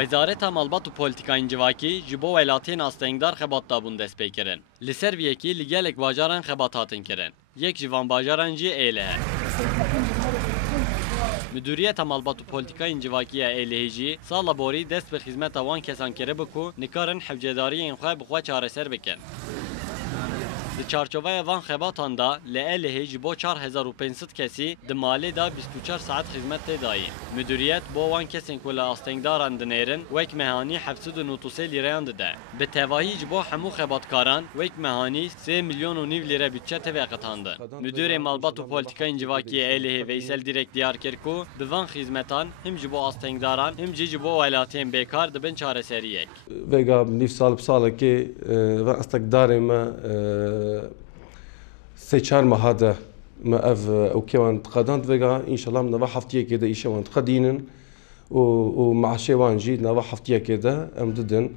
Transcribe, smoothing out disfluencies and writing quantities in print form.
Wezareta Malbat û Polîtikayên Civakî ji bo welatiyên astengdar xebat dabûn destpêkirin. Li ser vê yekî li gelek bajaran xebat hatin kirin. Yek ji van bajaran jî Êlihê he. Müdüriyeta Malbat û Polîtikayên Civakî ya Êlihê jî sala borî dest bi xizmeta wan kesan kiribe ku nikarin hevcedariyên xwe bi xwe çareser bikin. Di çarçoveya van xebatan da li Êlihê ji bo 4500 kesî di malê da 24 saet xizmet tê dayîn. Müdüriyet bo wan kesên ku li astengdaran dinêrin wek mehanî 793 lîreyan dide. Bi tevahî ji bo hemû xebatkaran wek mehanî 3 milyon û nîv lîre bütçe tevê qetandin. Müdürê Malbat û Polîtikayên Civakî ya Êlihê Veysel Dîrek diyar kir ku bi van xizmetan him ji bo astengdaran him jî ji bo welatiyên bêkar dibin çareseriyek. Vega nîv sal bi salekê ve astekdarê me sê çar meha de me ev ewkê wan diqedand vega înşallah nava heftiyekê de îşe wan diqedînin û meşê wan jî nava heftiyekê de em didin.